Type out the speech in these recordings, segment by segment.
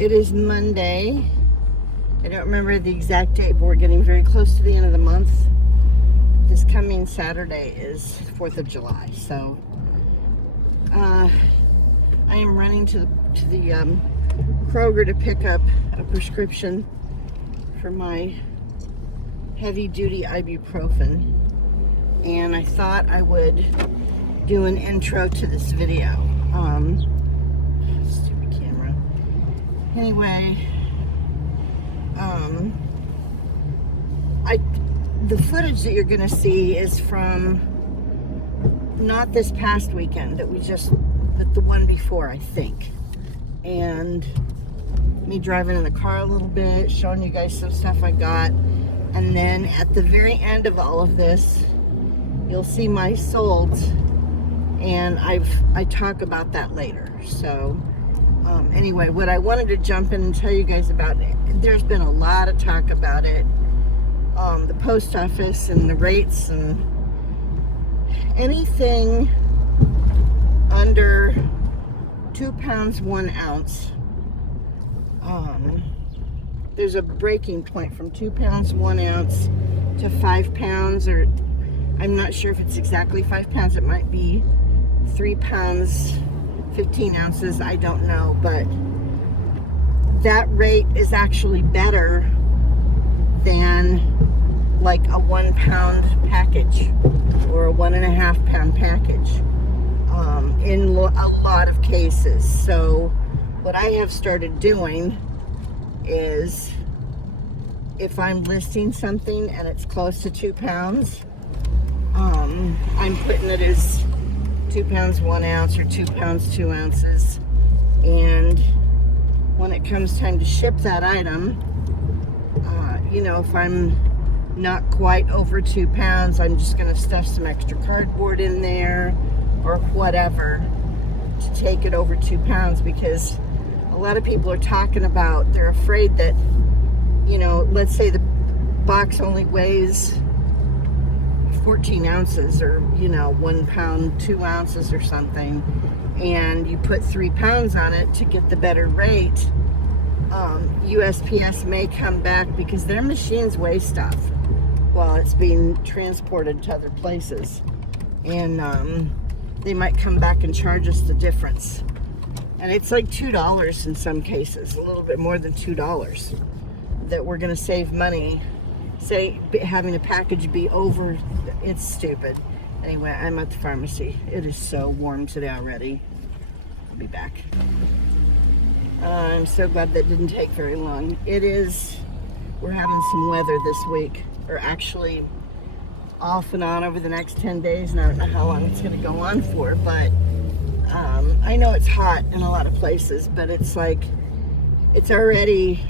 It is Monday. I don't remember the exact date, but we're getting very close to the end of the month. This coming Saturday is 4th of July, so I am running to the Kroger to pick up a prescription for my heavy-duty ibuprofen, and I thought I would do an intro to this video. Stupid camera. Anyway, the footage that you're gonna see is from not this past weekend but the one before, I think. And me driving in the car a little bit, showing you guys some stuff I got. And then at the very end of all of this, you'll see my solds, and I talk about that later. So anyway, what I wanted to jump in and tell you guys about, there's been a lot of talk about it, the post office and the rates, and anything under 2 pounds 1 ounce. There's a breaking point from 2 pounds 1 ounce to 5 pounds, or I'm not sure if it's exactly 5 pounds. It might be 3 pounds 15 ounces. I don't know, but that rate is actually better than like a 1 pound package or a 1.5 pound package in a lot of cases. So what I have started doing is, if I'm listing something and it's close to 2 pounds, I'm putting it as 2 pounds 1 ounce or 2 pounds 2 ounces. And when it comes time to ship that item, if I'm not quite over 2 pounds, I'm just going to stuff some extra cardboard in there or whatever to take it over 2 pounds, because a lot of people are talking about, they're afraid that, let's say the box only weighs 14 ounces or, 1 pound 2 ounces or something, and you put 3 pounds on it to get the better rate. USPS may come back, because their machines weigh stuff while it's being transported to other places, and they might come back and charge us the difference. And it's like $2 in some cases, a little bit more than $2, that we're going to save money. Say having a package be over, it's stupid. Anyway, I'm at the pharmacy. It is so warm today already. I'll be back. I'm so glad that didn't take very long. We're having some weather this week, or actually off and on over the next 10 days, and I don't know how long it's going to go on for, but I know it's hot in a lot of places, but it's already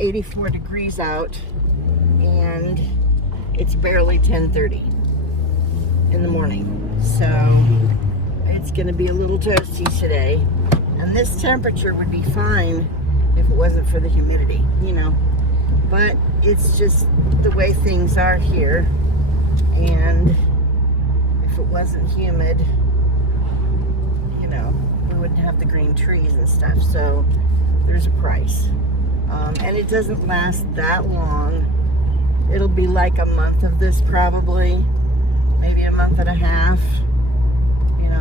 84 degrees out, and it's barely 10:30 in the morning. So it's going to be a little toasty today. And this temperature would be fine if it wasn't for the humidity, But it's just the way things are here. And if it wasn't humid, we wouldn't have the green trees and stuff. So there's a price. And it doesn't last that long. It'll be like a month of this probably, maybe a month and a half.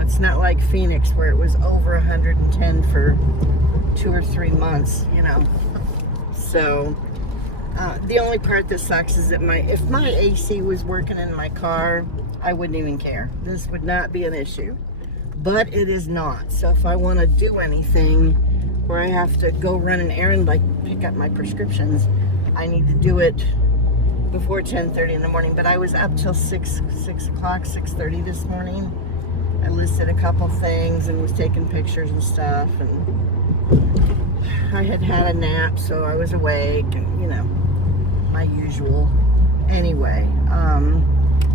It's not like Phoenix where it was over 110 for 2 or 3 months, So the only part that sucks is that if my AC was working in my car, I wouldn't even care. This would not be an issue. But it is not. So if I want to do anything where I have to go run an errand, like pick up my prescriptions, I need to do it before 10:30 in the morning. But I was up till 6 o'clock, 6:30 this morning. I listed a couple things and was taking pictures and stuff, and I had a nap, so I was awake, and my usual. Anyway,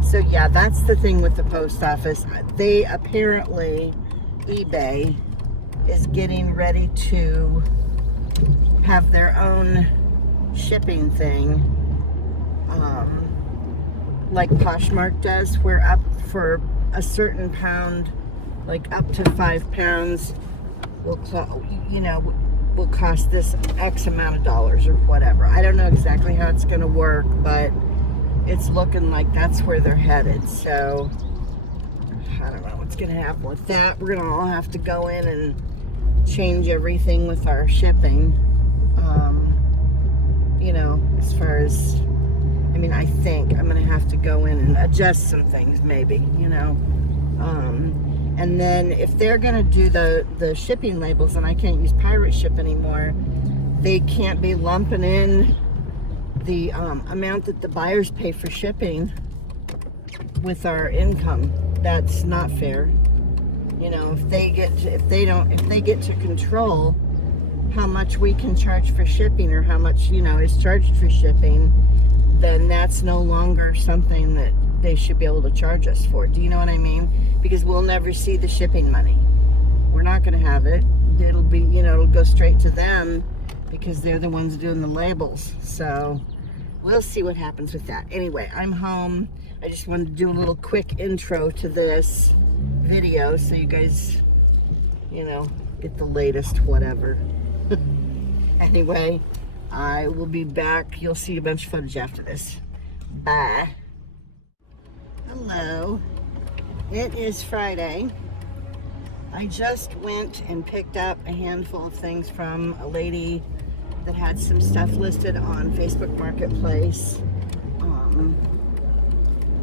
so yeah, that's the thing with the post office. They apparently, eBay is getting ready to have their own shipping thing, like Poshmark does, where up for a certain pound, like up to 5 pounds, will will cost this X amount of dollars or whatever. I don't know exactly how it's going to work, but it's looking like that's where they're headed. So I don't know what's going to happen with that. We're going to all have to go in and change everything with our shipping. You know, as far as, I mean, I think I'm going to have to go in and adjust some things maybe, you know. And then if they're going to do the shipping labels and I can't use pirate ship anymore, they can't be lumping in the amount that the buyers pay for shipping with our income. That's not fair. You know, if they get to control how much we can charge for shipping or how much, you know, is charged for shipping, then that's no longer something that they should be able to charge us for. Do you know what I mean? Because we'll never see the shipping money. We're not going to have it. It'll be, you know, it'll go straight to them because they're the ones doing the labels. So we'll see what happens with that. Anyway, I'm home. I just wanted to do a little quick intro to this video so you guys, you know, get the latest whatever. Anyway, I will be back. You'll see a bunch of footage after this. Bye. Hello. It is Friday. I just went and picked up a handful of things from a lady that had some stuff listed on Facebook Marketplace.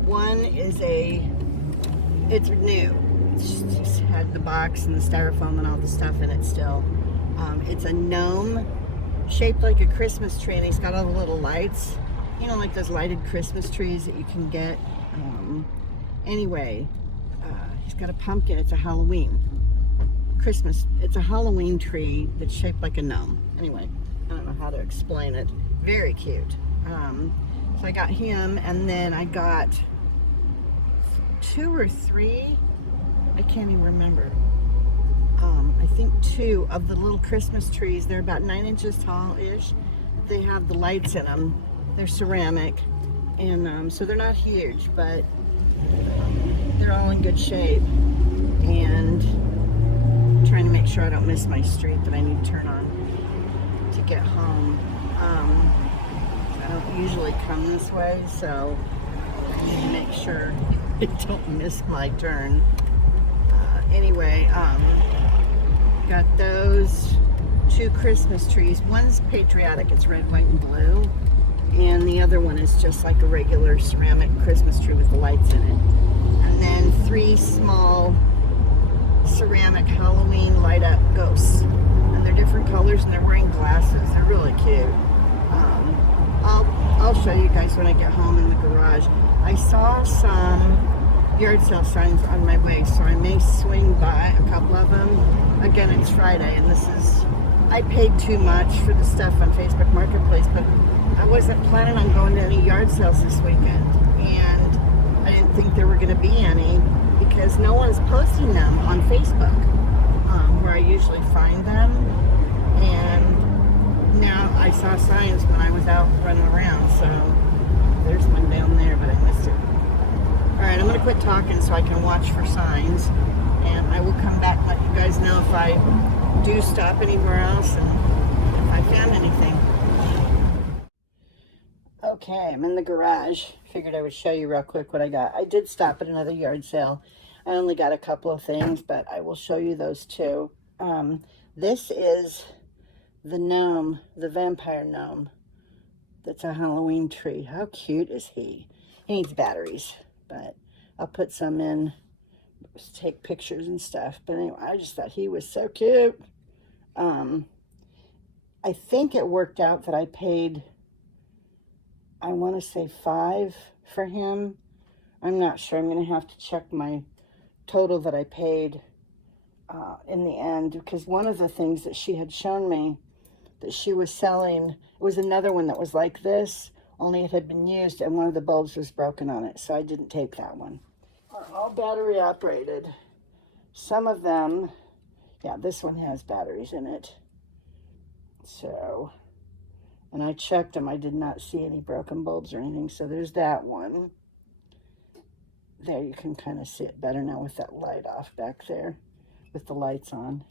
One is it's new. It's just had the box and the styrofoam and all the stuff in it still. It's a gnome shaped like a Christmas tree, and he's got all the little lights, you know, like those lighted Christmas trees that you can get. Anyway, he's got a pumpkin. It's a Halloween Christmas. It's a Halloween tree that's shaped like a gnome. Anyway, I don't know how to explain it. Very cute. So I got him, and then I got 2 or 3, I can't even remember. I think 2 of the little Christmas trees. They're about 9 inches tall-ish. They have the lights in them. They're ceramic, and so they're not huge, but they're all in good shape. And I'm trying to make sure I don't miss my street that I need to turn on to get home. I don't usually come this way, so I need to make sure I don't miss my turn. Anyway, got those 2 Christmas trees. One's patriotic, it's red, white, and blue. And the other one is just like a regular ceramic Christmas tree with the lights in it. And then 3 small ceramic Halloween light up ghosts. And they're different colors and they're wearing glasses. They're really cute. I'll show you guys when I get home in the garage. I saw some yard sale signs on my way, so I may swing by a couple of them. Again, it's Friday, and I paid too much for the stuff on Facebook Marketplace, but I wasn't planning on going to any yard sales this weekend, and I didn't think there were going to be any because no one's posting them on Facebook, where I usually find them. And now I saw signs when I was out running around, so there's one down there, but I missed it. Alright, I'm going to quit talking so I can watch for signs, and I will come back and let you guys know if I do stop anywhere else and if I found anything. Okay, I'm in the garage. Figured I would show you real quick what I got. I did stop at another yard sale. I only got a couple of things, but I will show you those too. This is the gnome, the vampire gnome. That's a Halloween tree. How cute is he? He needs batteries, but I'll put some in, take pictures and stuff. But anyway, I just thought he was so cute. I think it worked out that I paid, I want to say $5 for him. I'm not sure. I'm going to have to check my total that I paid in the end, because one of the things that she had shown me that she was selling, it was another one that was like this, only it had been used and one of the bulbs was broken on it, so I didn't take that one. Are all battery operated. Some of them, yeah, this one has batteries in it. So, and I checked them, I did not see any broken bulbs or anything, so there's that one. There, you can kind of see it better now with that light off back there, with the lights on.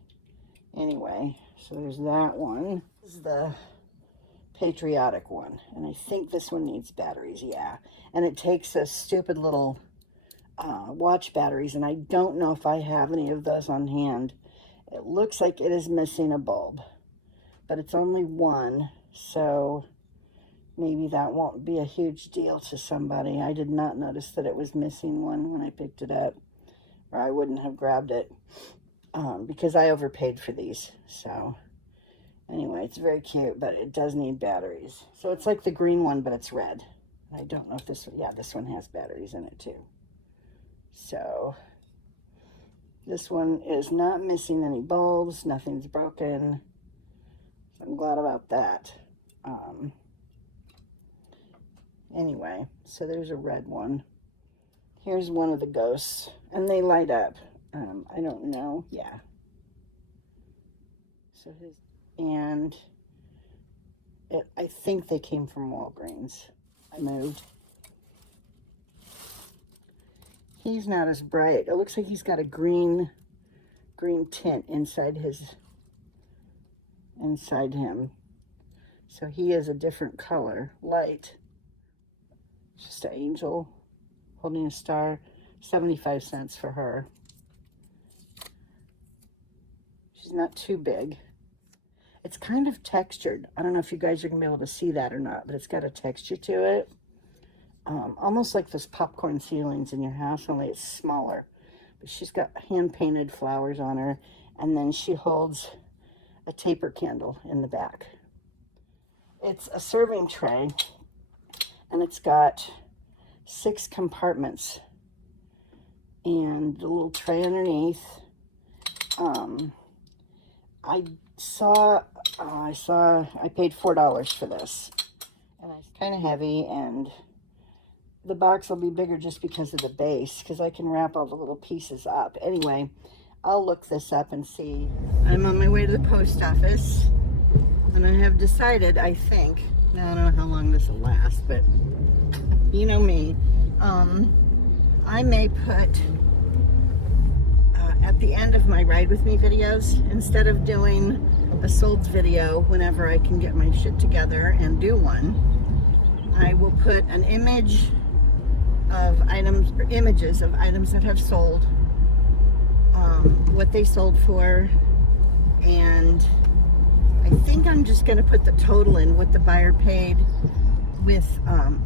Anyway, so there's that one. This is the patriotic one, and I think this one needs batteries. Yeah, and it takes a stupid little watch batteries, and I don't know if I have any of those on hand. It looks like it is missing a bulb, but it's only one, so maybe that won't be a huge deal to somebody. I did not notice that it was missing one when I picked it up, or I wouldn't have grabbed it, because I overpaid for these. So anyway, it's very cute, but it does need batteries. So it's like the green one, but it's red. I don't know if this one, yeah, this one has batteries in it too. So this one is not missing any bulbs, nothing's broken. So I'm glad about that. Anyway, so there's a red one. Here's one of the ghosts, and they light up. I don't know. Yeah. So I think they came from Walgreens. I moved. He's not as bright. It looks like he's got a green tint inside him. So he is a different color, light. Just an angel holding a star. 75 cents for her. She's not too big. It's kind of textured. I don't know if you guys are going to be able to see that or not, but it's got a texture to it. Almost like those popcorn ceilings in your house, only it's smaller. But she's got hand-painted flowers on her, and then she holds a taper candle in the back. It's a serving tray, and it's got 6 compartments, and the little tray underneath. I paid $4 for this, and it's kind of heavy, and the box will be bigger just because of the base, because I can wrap all the little pieces up. Anyway, I'll look this up and see. I'm on my way to the post office, and I have decided, I think, now I don't know how long this will last, but you know me, I may put at the end of my ride with me videos, instead of doing a solds video whenever I can get my shit together and do one, I will put an image of items, or images of items that have sold, what they sold for, and I think I'm just going to put the total in, what the buyer paid with,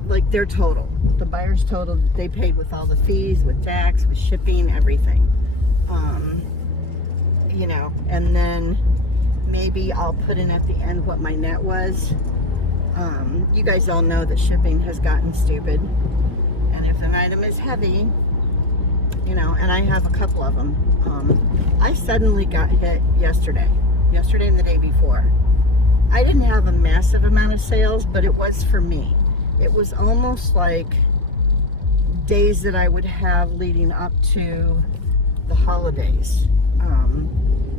like their total, the buyer's total that they paid with all the fees, with tax, with shipping, everything. You know, and then maybe I'll put in at the end what my net was. You guys all know that shipping has gotten stupid, and if an item is heavy, you know, and I have a couple of them. I suddenly got hit yesterday and the day before. I didn't have a massive amount of sales, but it was for me. It was almost like days that I would have leading up to the holidays.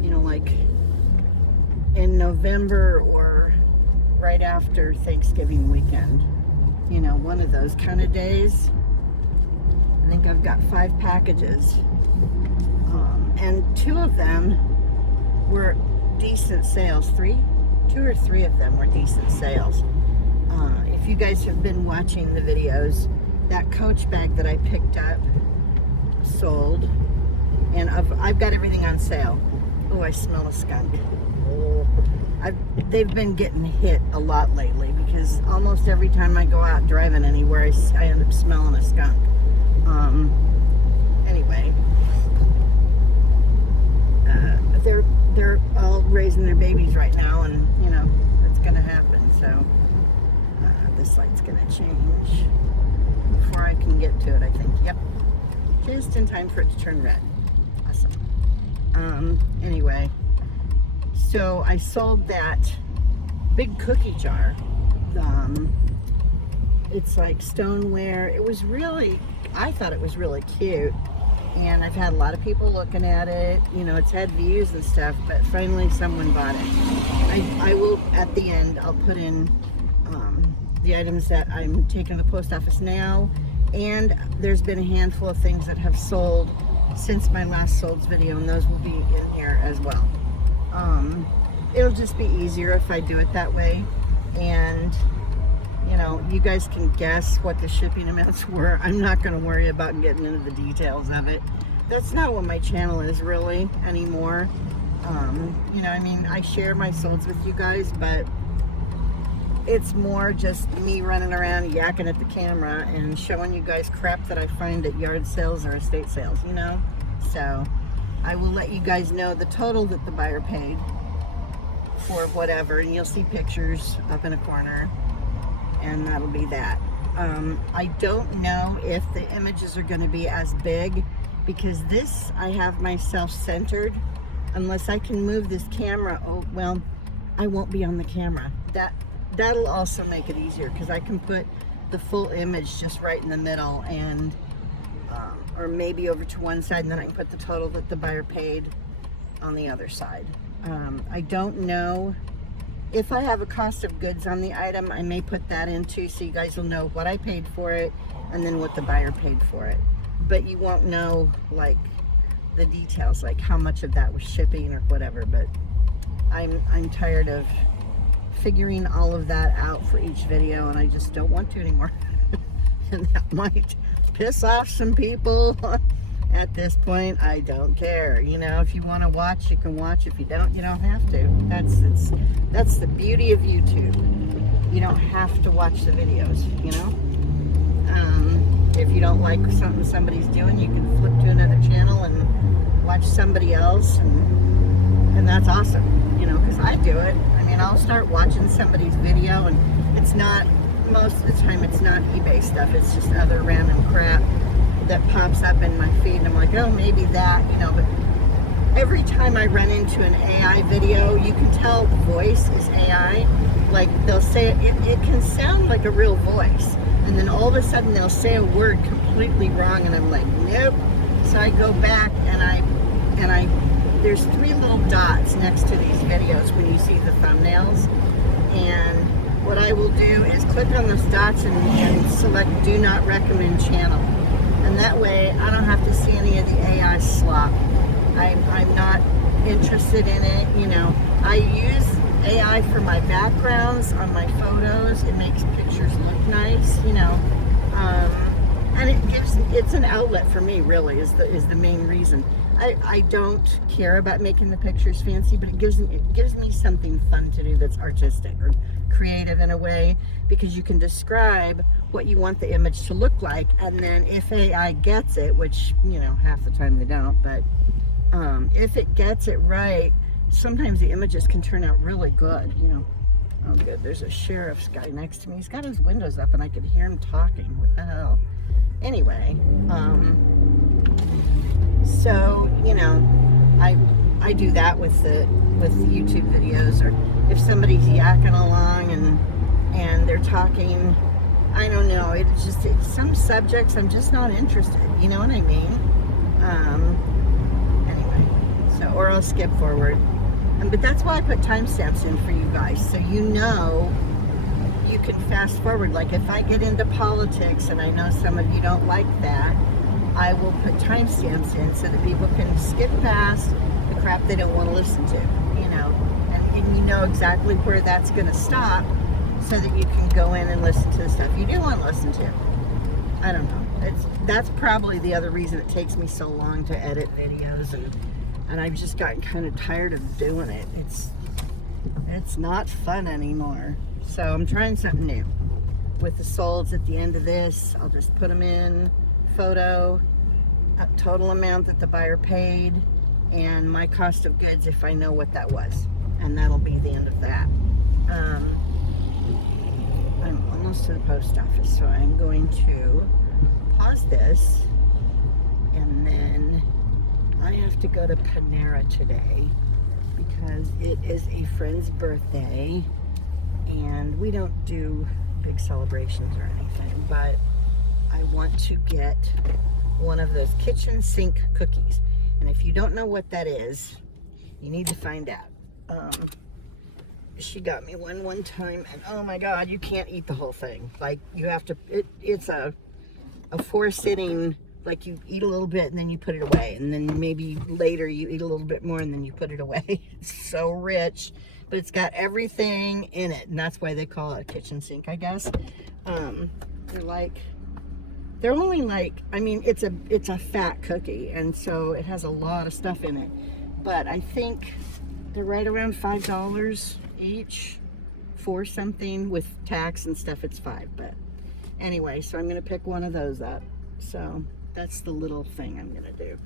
You know, like in November or right after Thanksgiving weekend. You know, one of those kind of days. I think I've got 5 packages. And 2 of them were decent sales. 2 or 3 of them were decent sales. If you guys have been watching the videos, that Coach bag that I picked up sold, and I've got everything on sale. Oh, I smell a skunk. Oh, they've been getting hit a lot lately, because almost every time I go out driving anywhere, I end up smelling a skunk. Anyway, they're all raising their babies right now, and you know it's gonna happen. So this light's gonna change before I can get to it, I think. Yep, just in time for it to turn red. Awesome. Anyway, so I sold that big cookie jar. It's like stoneware. It was really, I thought it was really cute, and I've had a lot of people looking at it. You know, it's had views and stuff, but finally someone bought it. I will, at the end, I'll put in the items that I'm taking to the post office now, and there's been a handful of things that have sold since my last solds video, and those will be in here as well. It'll just be easier if I do it that way. And you know, you guys can guess what the shipping amounts were. I'm not going to worry about getting into the details of it. That's not what my channel is really anymore. You know, I mean, I share my solds with you guys, but it's more just me running around yakking at the camera and showing you guys crap that I find at yard sales or estate sales, you know? So I will let you guys know the total that the buyer paid for whatever, and you'll see pictures up in a corner, and that'll be that. I don't know if the images are going to be as big, because this, I have myself centered. Unless I can move this camera, oh well, I won't be on the camera. That'll also make it easier, because I can put the full image just right in the middle, and or maybe over to one side, and then I can put the total that the buyer paid on the other side. I don't know if I have a cost of goods on the item. I may put that in too, so you guys will know what I paid for it and then what the buyer paid for it. But you won't know like the details, like how much of that was shipping or whatever. But I'm tired of figuring all of that out for each video, and I just don't want to anymore. And that might piss off some people. At this point, I don't care. You know, if you want to watch, you can watch. If you don't, you don't have to. That's the beauty of YouTube. You don't have to watch the videos, you know? If you don't like something somebody's doing, you can flip to another channel and watch somebody else, and that's awesome, you know, because I do it. I mean, I'll start watching somebody's video, and it's not, most of the time, it's not eBay stuff. It's just other random crap that pops up in my feed, and I'm like, oh, maybe that, you know. But every time I run into an AI video, you can tell the voice is AI. Like, they'll say it can sound like a real voice, and then all of a sudden they'll say a word completely wrong, and I'm like, nope. So I go back, and I there's 3 little dots next to these videos when you see the thumbnails, and what I will do is click on those dots and select do not recommend channel. And that way, I don't have to see any of the AI slop. I'm not interested in it, you know. I use AI for my backgrounds on my photos. It makes pictures look nice, you know. And it's an outlet for me, really, is the main reason. I don't care about making the pictures fancy, but it gives me something fun to do that's artistic or creative in a way, because you can describe what you want the image to look like, and then if AI gets it, which, you know, half the time they don't, but if it gets it right, sometimes the images can turn out really good, you know. Oh good, there's a sheriff's guy next to me. He's got his windows up and I could hear him talking. What the hell? Anyway, so, you know, I do that with the YouTube videos, or if somebody's yakking along and they're talking, I don't know, it's some subjects I'm just not interested, you know what I mean? Anyway, so, or I'll skip forward. But that's why I put timestamps in for you guys, so you know you can fast forward. Like if I get into politics, and I know some of you don't like that, I will put timestamps in so that people can skip past the crap they don't want to listen to, you know, and you know exactly where that's going to stop, so that you can go in and listen to the stuff you do want to listen to. I don't know. That's probably the other reason it takes me so long to edit videos, and I've just gotten kind of tired of doing it. It's not fun anymore. So I'm trying something new. With the solds at the end of this, I'll just put them in, photo, total amount that the buyer paid, and my cost of goods if I know what that was. And that'll be the end of that. I'm almost to the post office, so I'm going to pause this, and then I have to go to Panera today because it is a friend's birthday, and we don't do big celebrations or anything, but I want to get one of those kitchen sink cookies. And if you don't know what that is, you need to find out. She got me one time, and oh my god, you can't eat the whole thing. Like, you have to, it's a 4-sitting Like you eat a little bit and then you put it away, and then maybe later you eat a little bit more and then you put it away. It's so rich, but it's got everything in it, and that's why they call it a kitchen sink, I guess. They're only like, I mean, it's a fat cookie, and so it has a lot of stuff in it, but I think they're right around $5 each for something. With tax and stuff, it's $5. But anyway, so I'm gonna pick one of those up. So that's the little thing I'm gonna do.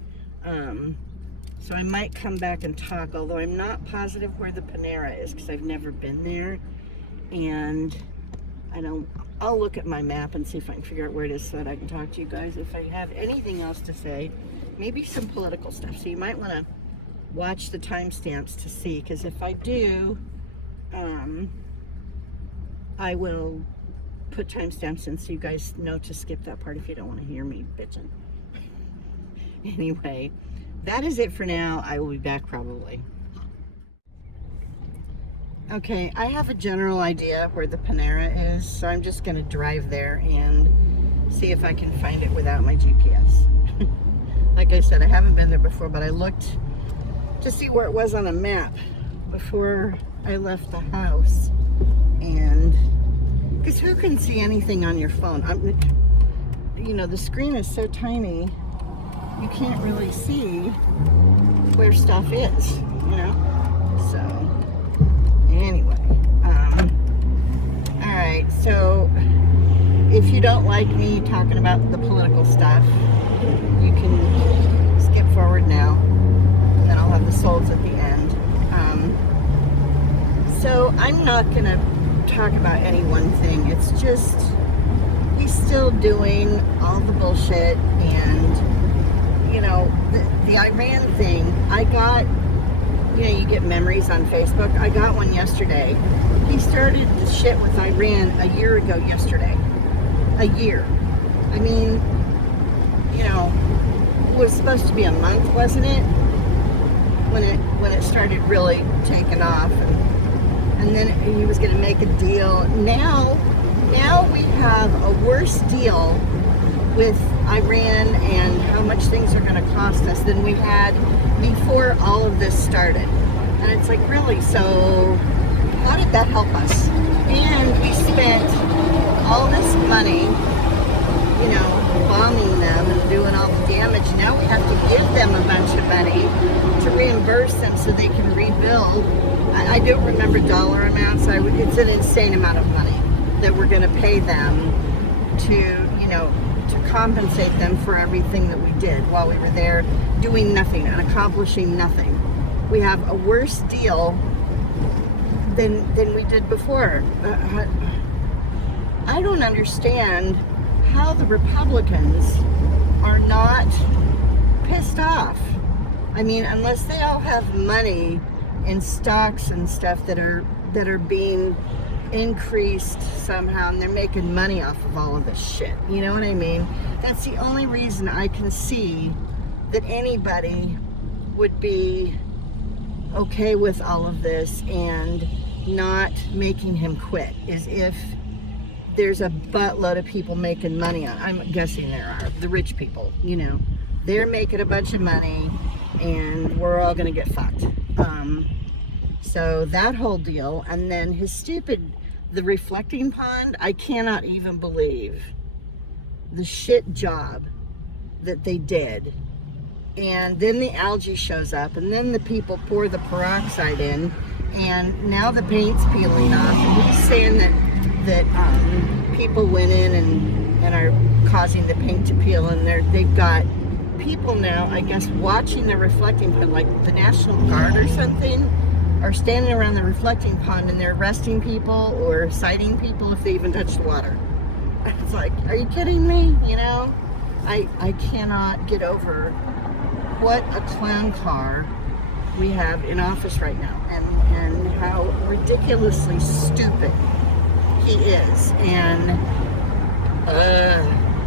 So I might come back and talk, although I'm not positive where the Panera is because I've never been there, and I'll look at my map and see if I can figure out where it is so that I can talk to you guys if I have anything else to say. Maybe some political stuff. So you might want to watch the timestamps to see, because if I do, I will put timestamps in so you guys know to skip that part if you don't want to hear me bitching. Anyway, that is it for now. I will be back probably. Okay, I have a general idea where the Panera is, so I'm just going to drive there and see if I can find it without my GPS. Like I said, I haven't been there before, but I looked to see where it was on a map before I left the house. And because who can see anything on your phone? You know, the screen is so tiny, you can't really see where stuff is, you know? So anyway, all right, so if you don't like me talking about the political stuff, you can skip forward now, and then I'll have the solds at the end. So I'm not gonna talk about any one thing. It's just, he's still doing all the bullshit, and you know, the Iran thing, I got, you know, you get memories on Facebook. I got one yesterday. He started the shit with Iran a year ago yesterday. A year. I mean, you know, it was supposed to be a month, wasn't it? When it started really taking off, and then he was going to make a deal. Now we have a worse deal with Iran and how much things are going to cost us than we had before all of this started. And it's like, really? So how did that help us? And we spent all this money, you know, bombing them and doing all the damage. Now we have to give them a bunch of money to reimburse them so they can rebuild. I don't remember dollar amounts. It's an insane amount of money that we're going to pay them to, you know, to compensate them for everything that we did while we were there doing nothing and accomplishing nothing. We have a worse deal than we did before. I don't understand how the Republicans are not pissed off. I mean, unless they all have money in stocks and stuff that are being increased somehow, and they're making money off of all of this shit. You know what I mean? That's the only reason I can see that anybody would be okay with all of this and not making him quit, is if there's a buttload of people making money on it. I'm guessing there are. The rich people, you know, they're making a bunch of money and we're all gonna get fucked. So that whole deal, and then his stupid, the reflecting pond, I cannot even believe the shit job that they did. And then the algae shows up, and then the people pour the peroxide in, and now the paint's peeling off. And he's saying that people went in and are causing the paint to peel, and they've got people now, I guess, watching the reflecting pond, like the National Guard or something, are standing around the reflecting pond, and they're arresting people or citing people if they even touch the water. It's like, are you kidding me? You know, I cannot get over what a clown car we have in office right now, and how ridiculously stupid he is. And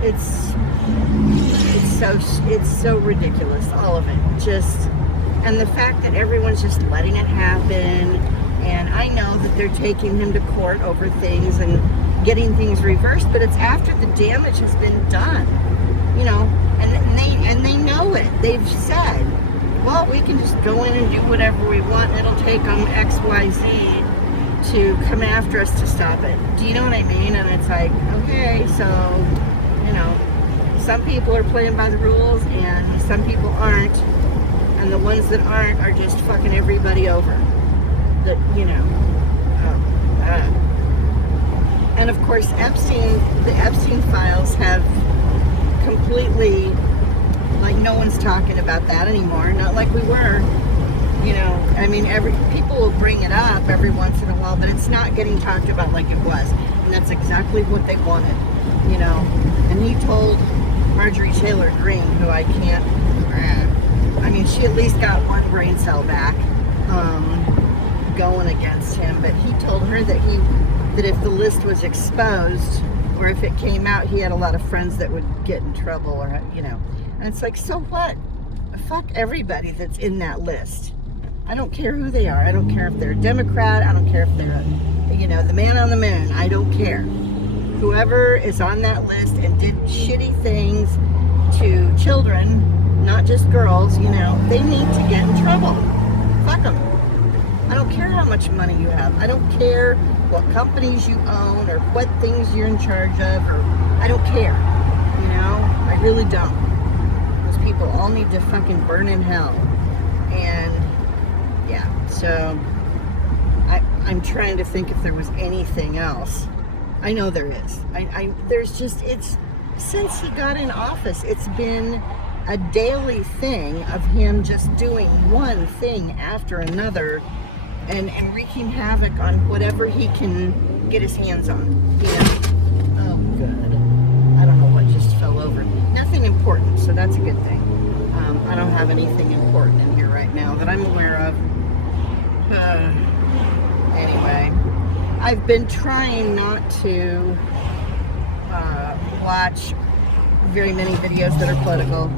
it's so ridiculous, all of it. Just, and the fact that everyone's just letting it happen. And I know that they're taking him to court over things and getting things reversed, but it's after the damage has been done. You know, And they know it. They've said, well, we can just go in and do whatever we want. It'll take them X, Y, Z to come after us to stop it. Do you know what I mean? And it's like, okay, so, you know, some people are playing by the rules and some people aren't. And the ones that aren't are just fucking everybody over. That, you know. And of course, the Epstein files have completely, like, no one's talking about that anymore. Not like we were. You know, I mean, people will bring it up every once in a while, but it's not getting talked about like it was. And that's exactly what they wanted, you know. And he told Marjorie Taylor Greene, who I can't, I mean, she at least got one brain cell back going against him, but he told her that if the list was exposed or if it came out, he had a lot of friends that would get in trouble, or, you know. And it's like, so what? Fuck everybody that's in that list. I don't care who they are. I don't care if they're a Democrat. I don't care if they're, you know, the man on the moon. I don't care. Whoever is on that list and did shitty things to children, not just girls, you know, they need to get in trouble. Fuck them. I don't care how much money you have. I don't care what companies you own or what things you're in charge of, or I don't care. You know, I really don't. Those people all need to fucking burn in hell. And yeah, so I'm trying to think if there was anything else. I know there is. There's just, it's, since he got in office, it's been a daily thing of him just doing one thing after another and wreaking havoc on whatever he can get his hands on. You know? Oh, good. I don't know what just fell over. Nothing important, so that's a good thing. I don't have anything important in here right now that I'm aware of. Anyway, I've been trying not to watch very many videos that are political.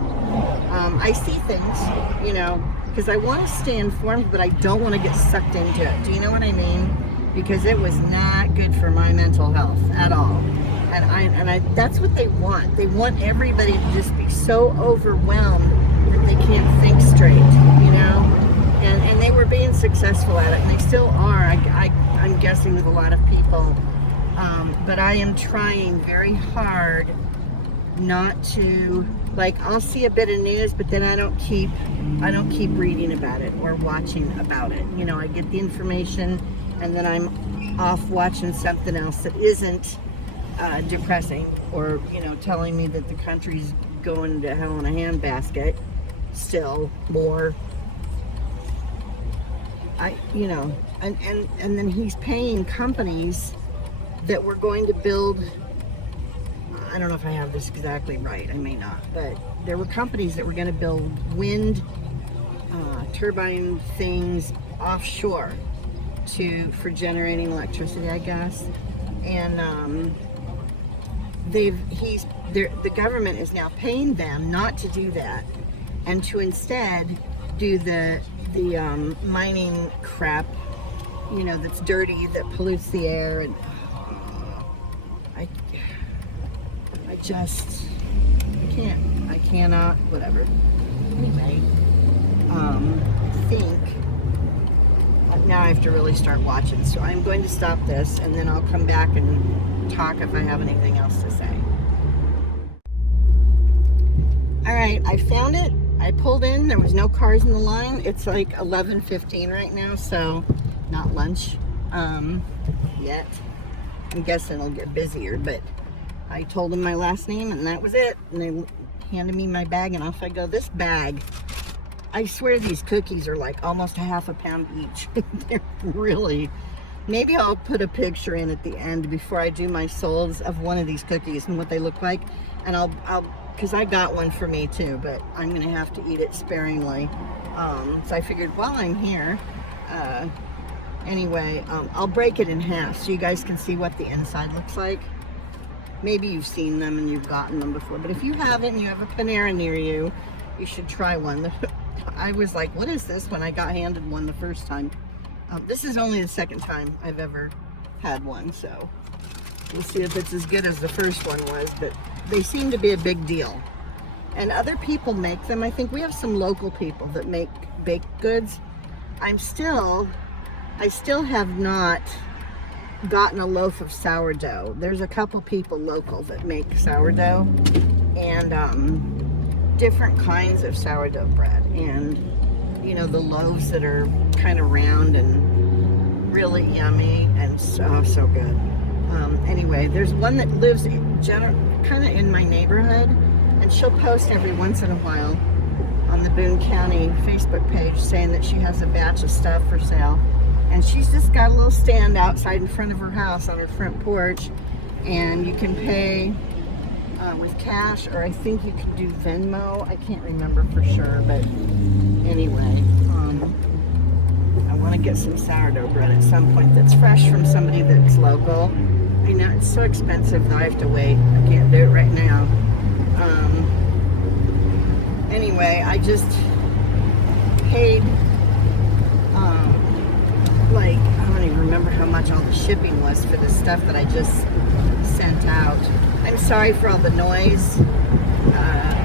I see things, you know, because I want to stay informed, but I don't want to get sucked into it. Do you know what I mean? Because it was not good for my mental health at all. And I that's what they want. They want everybody to just be so overwhelmed that they can't think straight, you know? And they were being successful at it, and they still are, I'm guessing, with a lot of people. But I am trying very hard not to, like, I'll see a bit of news, but then I don't keep reading about it or watching about it. You know, I get the information, and then I'm off watching something else that isn't depressing, or, you know, telling me that the country's going to hell in a handbasket still more. You know, and then he's paying companies that were going to build, I don't know if I have this exactly right, I may not, but there were companies that were going to build wind turbine things offshore for generating electricity, I guess. And the government is now paying them not to do that, and to instead do the mining crap, you know, that's dirty, that pollutes the air. And I cannot, whatever. Anyway, now I have to really start watching, so I'm going to stop this, and then I'll come back and talk if I have anything else to say. All right, I found it. I pulled in, there was no cars in the line. It's like 11:15 right now, so not lunch yet. I'm guessing it'll get busier, but I told them my last name, and that was it. And they handed me my bag, and off I go. This bag, I swear these cookies are like almost half a pound each. They're really, maybe I'll put a picture in at the end before I do my souls of one of these cookies and what they look like. And I'll because I got one for me too, but I'm gonna have to eat it sparingly. So I figured while I'm here, anyway, I'll break it in half so you guys can see what the inside looks like. Maybe you've seen them and you've gotten them before, but if you haven't and you have a Panera near you, you should try one. I was like, what is this, when I got handed one the first time. This is only the second time I've ever had one, so we'll see if it's as good as the first one was, but they seem to be a big deal. and other people make them. I think we have some local people that make baked goods. I still have not gotten a loaf of sourdough. There's a couple people local that make sourdough and different kinds of sourdough bread, and you know, the loaves that are kind of round and really yummy and so good. Anyway, there's one that lives kind of in my neighborhood, and she'll post every once in a while on the Boone County Facebook page saying that she has a batch of stuff for sale. And she's just got a little stand outside in front of her house on her front porch, and you can pay with cash, or I think you can do Venmo. I can't remember for sure, but anyway, I want to get some sourdough bread at some point that's fresh from somebody that's local. I know it's so expensive that I have to wait. I can't do it right now. Anyway, I just paid like, I don't even remember how much all the shipping was for the stuff that I just sent out. I'm sorry for all the noise,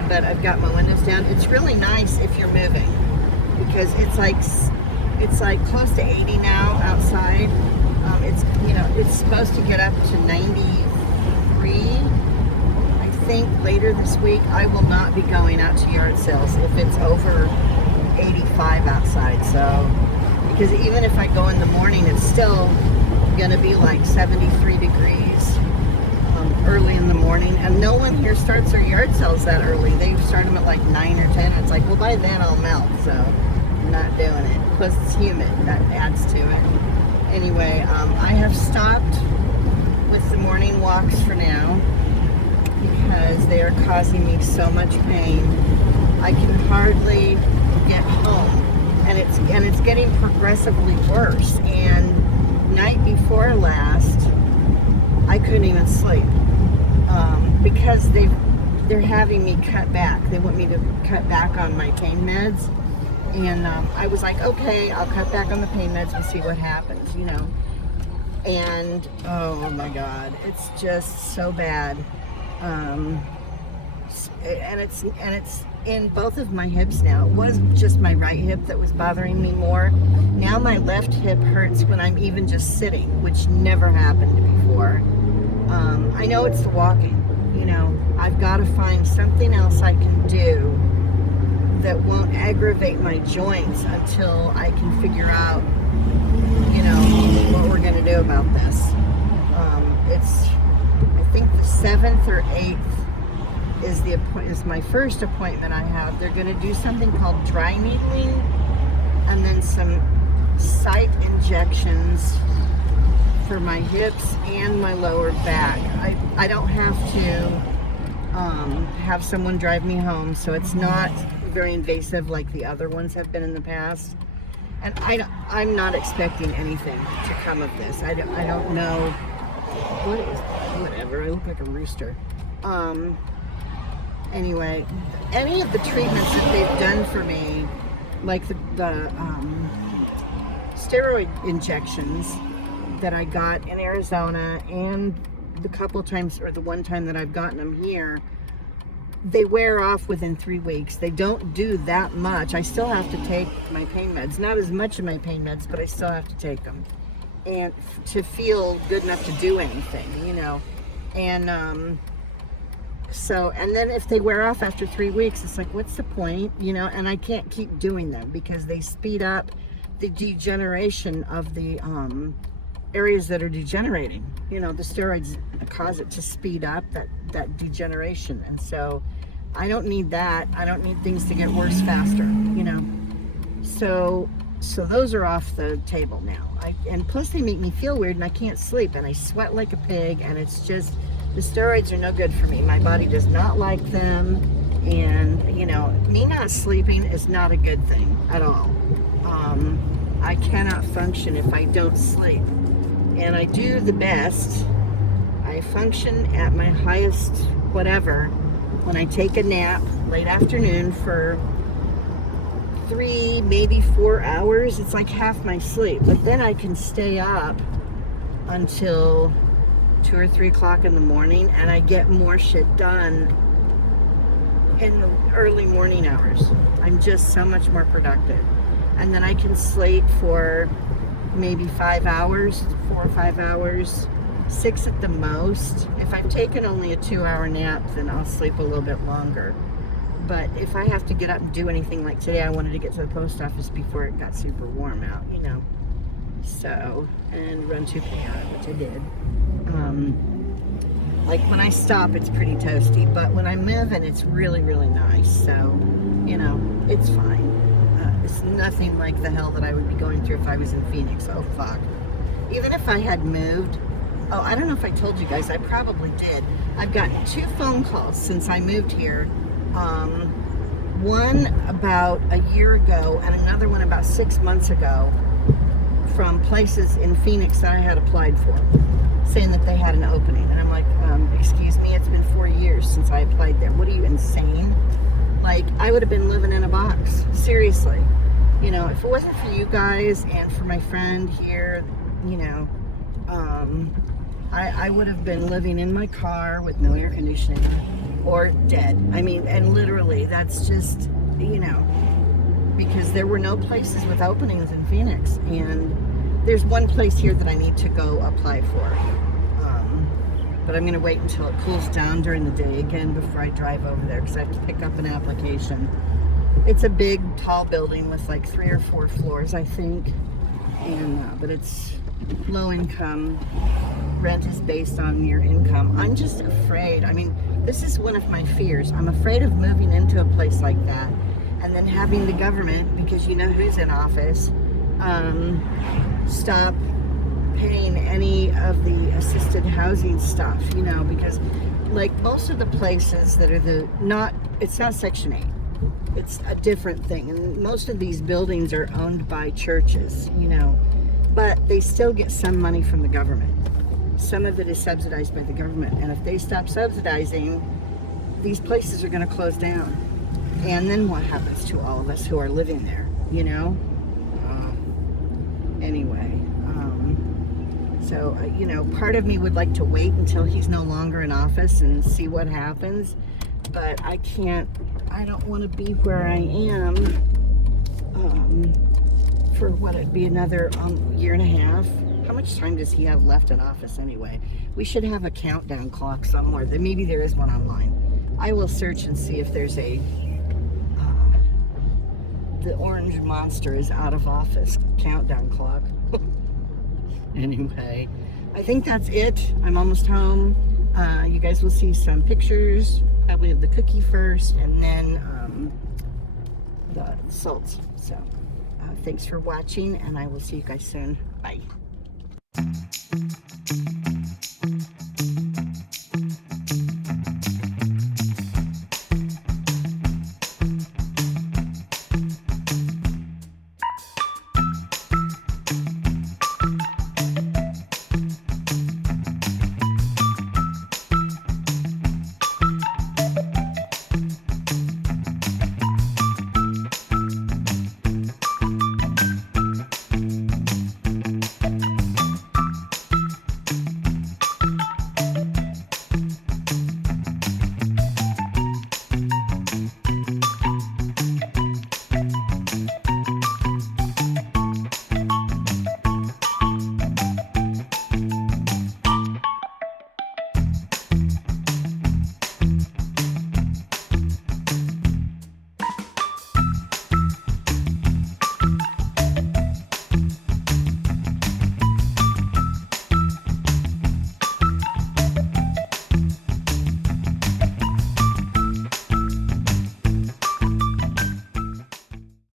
but I've got my windows down. It's really nice if you're moving, because it's like close to 80 now outside. It's supposed to get up to 93. I think later this week. I will not be going out to yard sales if it's over 85 outside. So, because even if I go in the morning, it's still gonna be like 73 degrees early in the morning, and no one here starts their yard sales that early. They start them at like 9 or 10. It's like, well, by then I'll melt, so I'm not doing it. Plus it's humid, that adds to it. Anyway, I have stopped with the morning walks for now because they are causing me so much pain. I can hardly get home, and it's getting progressively worse. And night before last, I couldn't even sleep because they're having me cut back. They want me to cut back on my pain meds, and I was like, okay, I'll cut back on the pain meds and see what happens, you know. And oh my God, it's just so bad. And it's in both of my hips now. It was just my right hip that was bothering me more. Now my left hip hurts when I'm even just sitting, which never happened before. I know it's the walking, you know. I've got to find something else I can do that won't aggravate my joints until I can figure out, you know, what we're going to do about this. It's, I think the 7th or 8th is my first appointment I have. They're going to do something called dry needling, and then some site injections for my hips and my lower back. I don't have to have someone drive me home, so it's not very invasive like the other ones have been in the past. And I'm not expecting anything to come of this. I don't know what is, whatever. I look like a rooster. Anyway, any of the treatments that they've done for me, like the steroid injections that I got in Arizona, and the couple times, or the one time that I've gotten them here, they wear off within 3 weeks. They don't do that much. I still have to take my pain meds. Not as much of my pain meds, but I still have to take them. And to feel good enough to do anything, you know. And so, and then if they wear off after 3 weeks, it's like, what's the point, you know? And I can't keep doing them because they speed up the degeneration of the areas that are degenerating. You know, the steroids cause it to speed up that degeneration. And so I don't need that. I don't need things to get worse faster, you know. So those are off the table now. And plus they make me feel weird, and I can't sleep, and I sweat like a pig, and it's just, the steroids are no good for me. My body does not like them, and you know, me not sleeping is not a good thing at all. I cannot function if I don't sleep, and I do the best. I function at my highest whatever when I take a nap late afternoon for 3, maybe 4 hours. It's like half my sleep, but then I can stay up until 2 or 3 o'clock in the morning, and I get more shit done in the early morning hours. I'm just so much more productive. And then I can sleep for maybe 5 hours, 4 or 5 hours, 6 at the most. If I've taken only a 2-hour nap, then I'll sleep a little bit longer. But if I have to get up and do anything, like today I wanted to get to the post office before it got super warm out, you know. So, and run to Panera, which I did. Like when I stop, it's pretty toasty, but when I'm moving, it's really, really nice. So, you know, it's fine. It's nothing like the hell that I would be going through if I was in Phoenix. Oh, fuck. Even if I had moved, oh, I don't know if I told you guys, I probably did. I've gotten 2 phone calls since I moved here. One about a year ago and another one about 6 months ago from places in Phoenix that I had applied for, saying that they had an opening. And I'm like, excuse me, it's been 4 years since I applied there. What are you, insane? Like, I would have been living in a box. Seriously. You know, if it wasn't for you guys and for my friend here, you know, I would have been living in my car with no air conditioning or dead. I mean, and literally, that's just, you know, because there were no places with openings in Phoenix. And there's one place here that I need to go apply for. But I'm going to wait until it cools down during the day again before I drive over there, because I have to pick up an application. It's a big, tall building with like 3 or 4 floors, I think. And but it's low income. Rent is based on your income. I'm just afraid. I mean, this is one of my fears. I'm afraid of moving into a place like that and then having the government, because you know who's in office, stop paying any of the assisted housing stuff, you know, because like most of the places that are it's not Section 8. It's a different thing. And most of these buildings are owned by churches, you know, but they still get some money from the government. Some of it is subsidized by the government. And if they stop subsidizing, these places are going to close down. And then what happens to all of us who are living there, you know? Anyway, so, you know, part of me would like to wait until he's no longer in office and see what happens. But I don't want to be where I am for what, it'd be another year and a half. How much time does he have left in office anyway? We should have a countdown clock somewhere. Maybe there is one online. I will search and see if there's a the orange monster is out of office countdown clock. Anyway, I think that's it. I'm almost home. You guys will see some pictures, probably of the cookie first, and then the salt. So thanks for watching, and I will see you guys soon. Bye.